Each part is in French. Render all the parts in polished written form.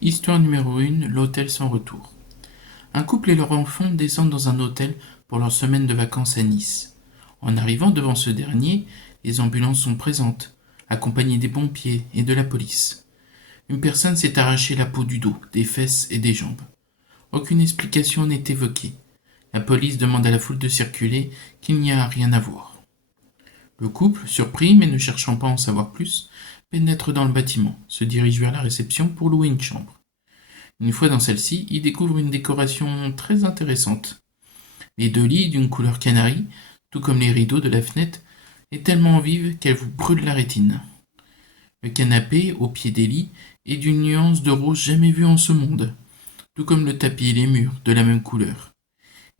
Histoire numéro 1, l'hôtel sans retour. Un couple et leur enfant descendent dans un hôtel pour leur semaine de vacances à Nice. En arrivant devant ce dernier, les ambulances sont présentes, accompagnées des pompiers et de la police. Une personne s'est arraché la peau du dos, des fesses et des jambes. Aucune explication n'est évoquée. La police demande à la foule de circuler, qu'il n'y a rien à voir. Le couple, surpris mais ne cherchant pas à en savoir plus, pénètre dans le bâtiment, se dirige vers la réception pour louer une chambre. Une fois dans celle-ci, il découvre une décoration très intéressante. Les deux lits d'une couleur canari, tout comme les rideaux de la fenêtre, est tellement vive qu'elle vous brûle la rétine. Le canapé, au pied des lits, est d'une nuance de rose jamais vue en ce monde, tout comme le tapis et les murs, de la même couleur.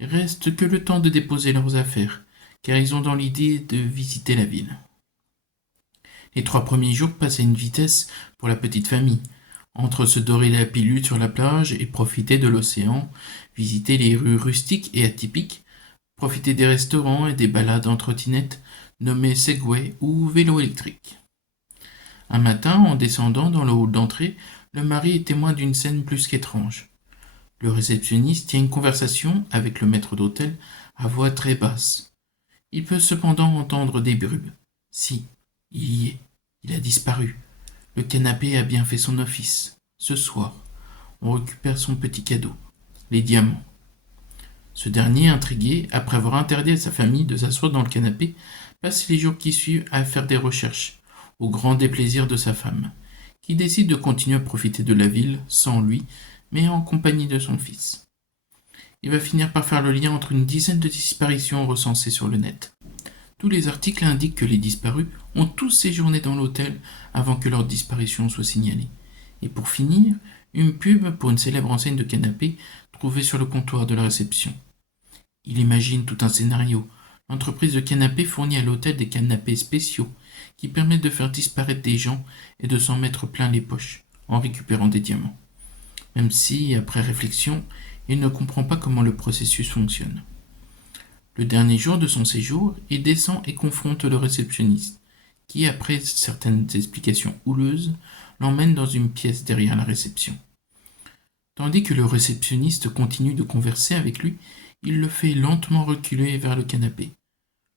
Il reste que le temps de déposer leurs affaires, car ils ont dans l'idée de visiter la ville. Les 3 premiers jours passent à une vitesse pour la petite famille, entre se dorer la pilule sur la plage et profiter de l'océan, visiter les rues rustiques et atypiques, profiter des restaurants et des balades en trottinette nommées Segway ou vélo électrique. Un matin, en descendant dans le hall d'entrée, le mari est témoin d'une scène plus qu'étrange. Le réceptionniste tient une conversation avec le maître d'hôtel à voix très basse. Il peut cependant entendre des bruits. Si, il y est. Il a disparu. Le canapé a bien fait son office. Ce soir, on récupère son petit cadeau, les diamants. Ce dernier, intrigué, après avoir interdit à sa famille de s'asseoir dans le canapé, passe les jours qui suivent à faire des recherches, au grand déplaisir de sa femme, qui décide de continuer à profiter de la ville sans lui, mais en compagnie de son fils. Il va finir par faire le lien entre une dizaine de disparitions recensées sur le net. Tous les articles indiquent que les disparus ont tous séjourné dans l'hôtel avant que leur disparition soit signalée. Et pour finir, une pub pour une célèbre enseigne de canapé trouvée sur le comptoir de la réception. Il imagine tout un scénario. L'entreprise de canapé fournit à l'hôtel des canapés spéciaux qui permettent de faire disparaître des gens et de s'en mettre plein les poches en récupérant des diamants. Même si, après réflexion, il ne comprend pas comment le processus fonctionne. Le dernier jour de son séjour, il descend et confronte le réceptionniste, qui, après certaines explications houleuses, l'emmène dans une pièce derrière la réception. Tandis que le réceptionniste continue de converser avec lui, il le fait lentement reculer vers le canapé.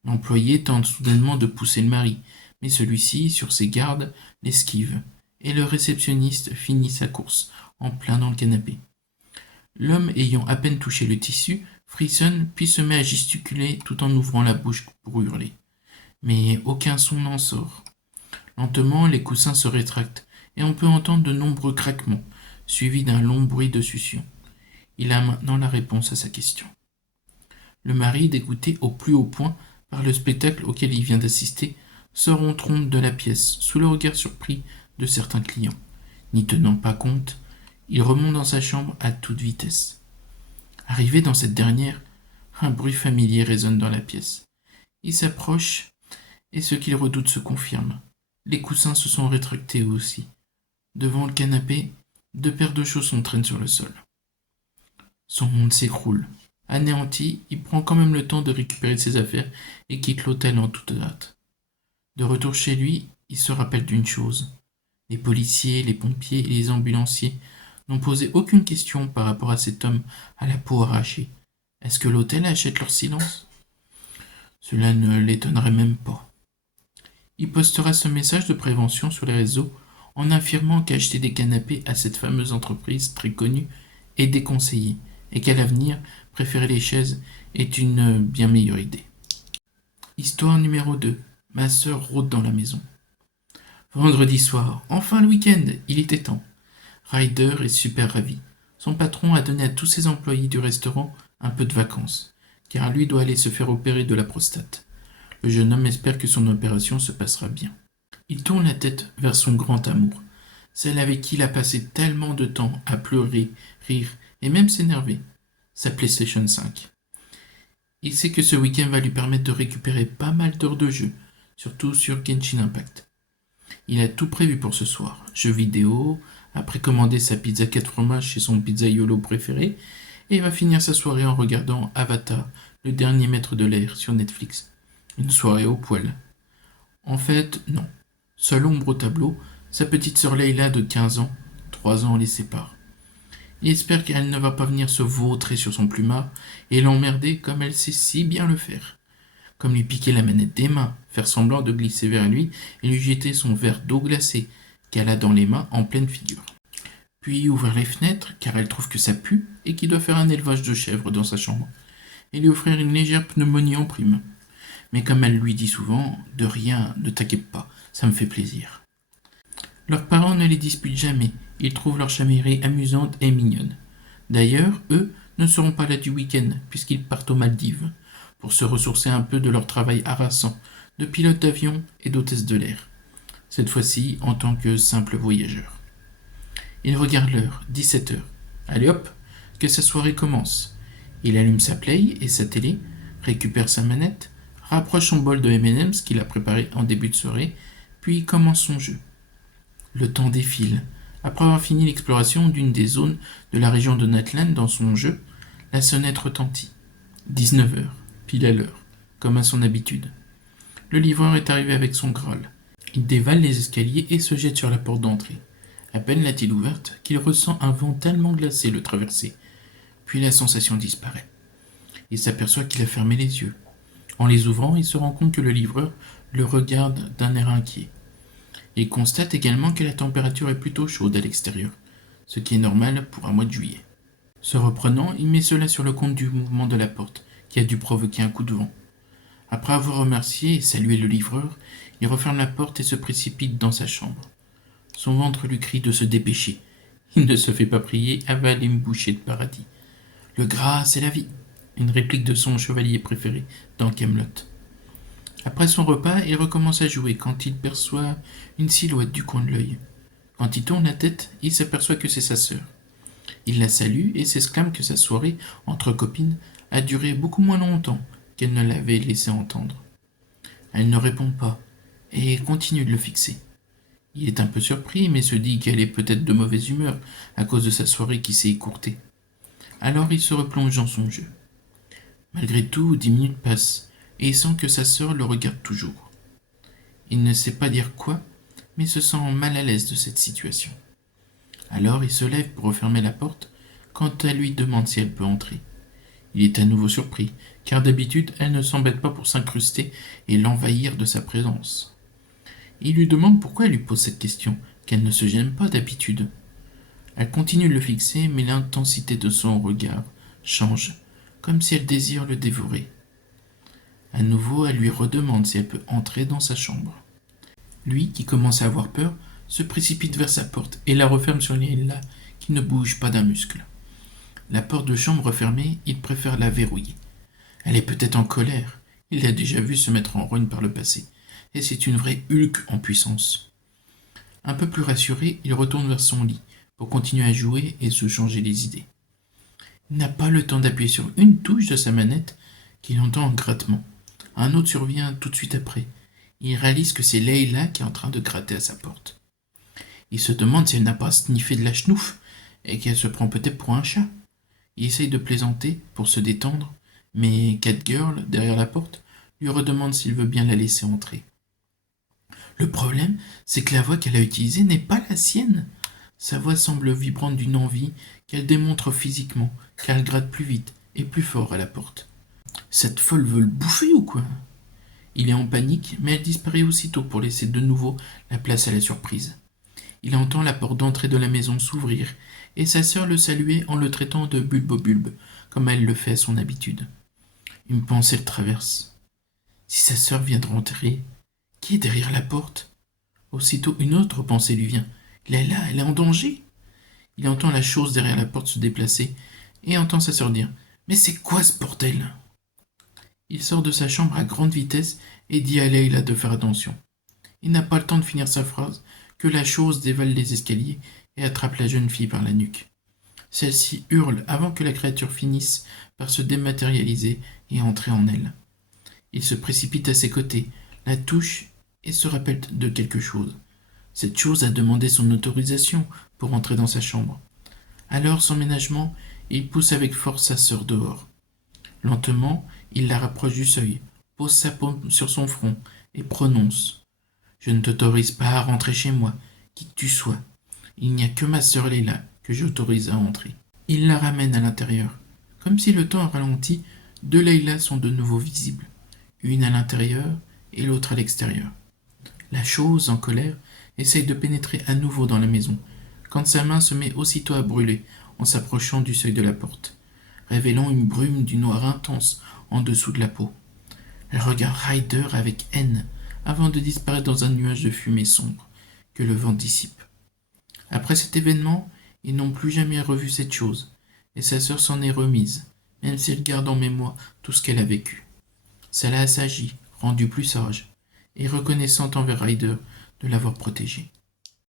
L'employé tente soudainement de pousser le mari, mais celui-ci, sur ses gardes, l'esquive, et le réceptionniste finit sa course, en plein dans le canapé. L'homme ayant à peine touché le tissu, frissonne puis se met à gesticuler tout en ouvrant la bouche pour hurler. Mais aucun son n'en sort. Lentement, les coussins se rétractent, et on peut entendre de nombreux craquements, suivis d'un long bruit de succion. Il a maintenant la réponse à sa question. Le mari, dégoûté au plus haut point par le spectacle auquel il vient d'assister, sort en trompe de la pièce, sous le regard surpris de certains clients. N'y tenant pas compte, il remonte dans sa chambre à toute vitesse. Arrivé dans cette dernière, un bruit familier résonne dans la pièce. Il s'approche, et ce qu'il redoute se confirme. Les coussins se sont rétractés eux aussi. Devant le canapé, 2 paires de chaussons traînent sur le sol. Son monde s'écroule. Anéanti, il prend quand même le temps de récupérer ses affaires et quitte l'hôtel en toute hâte. De retour chez lui, il se rappelle d'une chose. Les policiers, les pompiers et les ambulanciers n'ont posé aucune question par rapport à cet homme à la peau arrachée. Est-ce que l'hôtel achète leur silence? Cela ne l'étonnerait même pas. Il postera ce message de prévention sur les réseaux en affirmant qu'acheter des canapés à cette fameuse entreprise très connue est déconseillé et qu'à l'avenir, préférer les chaises est une bien meilleure idée. Histoire numéro 2. Ma sœur rôde dans la maison. Vendredi soir, enfin le week-end, il était temps. Ryder est super ravi. Son patron a donné à tous ses employés du restaurant un peu de vacances, car lui doit aller se faire opérer de la prostate. Le jeune homme espère que son opération se passera bien. Il tourne la tête vers son grand amour, celle avec qui il a passé tellement de temps à pleurer, rire et même s'énerver, sa PlayStation 5. Il sait que ce week-end va lui permettre de récupérer pas mal d'heures de jeu, surtout sur Genshin Impact. Il a tout prévu pour ce soir, jeux vidéo, a précommandé sa pizza 4 fromages chez son pizzaiolo préféré et va finir sa soirée en regardant Avatar, le dernier maître de l'air sur Netflix. Une soirée au poil. En fait, non. Seule ombre au tableau, sa petite sœur Leila de 15 ans 3 ans les séparent. Il espère qu'elle ne va pas venir se vautrer sur son plumard et l'emmerder comme elle sait si bien le faire. Comme lui piquer la manette des mains, faire semblant de glisser vers lui et lui jeter son verre d'eau glacée qu'elle a dans les mains en pleine figure. Puis ouvrir les fenêtres, car elle trouve que ça pue et qu'il doit faire un élevage de chèvres dans sa chambre, et lui offrir une légère pneumonie en prime. Mais comme elle lui dit souvent, de rien, ne t'inquiète pas, ça me fait plaisir. Leurs parents ne les disputent jamais, ils trouvent leur chamaillerie amusante et mignonne. D'ailleurs, eux ne seront pas là du week-end, puisqu'ils partent aux Maldives, pour se ressourcer un peu de leur travail harassant, de pilote d'avion et d'hôtesse de l'air. Cette fois-ci en tant que simple voyageur. Il regarde l'heure, 17 heures. Allez hop, que sa soirée commence. Il allume sa Play et sa télé, récupère sa manette, rapproche son bol de M&M's qu'il a préparé en début de soirée, puis commence son jeu. Le temps défile. Après avoir fini l'exploration d'une des zones de la région de Natlan dans son jeu, la sonnette retentit. 19 heures, pile à l'heure, comme à son habitude. Le livreur est arrivé avec son Graal. Il dévale les escaliers et se jette sur la porte d'entrée. À peine l'a-t-il ouverte qu'il ressent un vent tellement glacé le traverser. Puis la sensation disparaît. Il s'aperçoit qu'il a fermé les yeux. En les ouvrant, il se rend compte que le livreur le regarde d'un air inquiet. Il constate également que la température est plutôt chaude à l'extérieur, ce qui est normal pour un mois de juillet. Se reprenant, il met cela sur le compte du mouvement de la porte, qui a dû provoquer un coup de vent. Après avoir remercié et salué le livreur, il referme la porte et se précipite dans sa chambre. Son ventre lui crie de se dépêcher. Il ne se fait pas prier, avale une bouchée de paradis. Le gras, c'est la vie. Une réplique de son chevalier préféré dans Camelot. Après son repas, il recommence à jouer quand il perçoit une silhouette du coin de l'œil. Quand il tourne la tête, il s'aperçoit que c'est sa sœur. Il la salue et s'exclame que sa soirée, entre copines, a duré beaucoup moins longtemps qu'elle ne l'avait laissé entendre. Elle ne répond pas et continue de le fixer. Il est un peu surpris, mais se dit qu'elle est peut-être de mauvaise humeur à cause de sa soirée qui s'est écourtée. Alors il se replonge dans son jeu. Malgré tout, 10 minutes passent, et il sent que sa sœur le regarde toujours. Il ne sait pas dire quoi, mais se sent mal à l'aise de cette situation. Alors il se lève pour refermer la porte, quand elle lui demande si elle peut entrer. Il est à nouveau surpris, car d'habitude elle ne s'embête pas pour s'incruster et l'envahir de sa présence. Il lui demande pourquoi elle lui pose cette question, qu'elle ne se gêne pas d'habitude. Elle continue de le fixer, mais l'intensité de son regard change, comme si elle désire le dévorer. À nouveau, elle lui redemande si elle peut entrer dans sa chambre. Lui, qui commence à avoir peur, se précipite vers sa porte et la referme sur Leila, qui ne bouge pas d'un muscle. La porte de chambre refermée, il préfère la verrouiller. Elle est peut-être en colère. Il l'a déjà vue se mettre en rogne par le passé. Et c'est une vraie Hulk en puissance. Un peu plus rassuré, il retourne vers son lit pour continuer à jouer et se changer les idées. Il n'a pas le temps d'appuyer sur une touche de sa manette qu'il entend un grattement. Un autre survient tout de suite après. Il réalise que c'est Leila qui est en train de gratter à sa porte. Il se demande si elle n'a pas sniffé de la chenouf et qu'elle se prend peut-être pour un chat. Il essaye de plaisanter pour se détendre, mais Catgirl, derrière la porte, lui redemande s'il veut bien la laisser entrer. Le problème, c'est que la voix qu'elle a utilisée n'est pas la sienne. Sa voix semble vibrante d'une envie qu'elle démontre physiquement, car elle gratte plus vite et plus fort à la porte. Cette folle veut le bouffer ou quoi? Il est en panique, mais elle disparaît aussitôt pour laisser de nouveau la place à la surprise. Il entend la porte d'entrée de la maison s'ouvrir, et sa sœur le saluer en le traitant de bulbe, comme elle le fait à son habitude. Une pensée le traverse. Si sa sœur vient de rentrer, qui est derrière la porte? Aussitôt une autre pensée lui vient. Leila, elle est en danger. Il entend la chose derrière la porte se déplacer, et entend sa sœur dire « Mais c'est quoi ce bordel ?» Il sort de sa chambre à grande vitesse et dit à Leila de faire attention. Il n'a pas le temps de finir sa phrase que la chose dévale les escaliers et attrape la jeune fille par la nuque. Celle-ci hurle avant que la créature finisse par se dématérialiser et entrer en elle. Il se précipite à ses côtés, la touche et se rappelle de quelque chose. Cette chose a demandé son autorisation pour entrer dans sa chambre. Alors, sans ménagement, il pousse avec force sa sœur dehors. Lentement, il la rapproche du seuil, pose sa paume sur son front et prononce « Je ne t'autorise pas à rentrer chez moi, qui que tu sois. Il n'y a que ma sœur Leila que j'autorise à entrer. Il la ramène à l'intérieur. Comme si le temps a ralenti, deux Leila sont de nouveau visibles, une à l'intérieur et l'autre à l'extérieur. La chose, en colère, essaye de pénétrer à nouveau dans la maison, quand sa main se met aussitôt à brûler en s'approchant du seuil de la porte, révélant une brume du noir intense en dessous de la peau. Elle regarde Ryder avec haine, avant de disparaître dans un nuage de fumée sombre que le vent dissipe. Après cet événement, ils n'ont plus jamais revu cette chose, et sa sœur s'en est remise, même si elle garde en mémoire tout ce qu'elle a vécu. Ça l'a assagie, rendue plus sage, et reconnaissante envers Ryder de l'avoir protégée.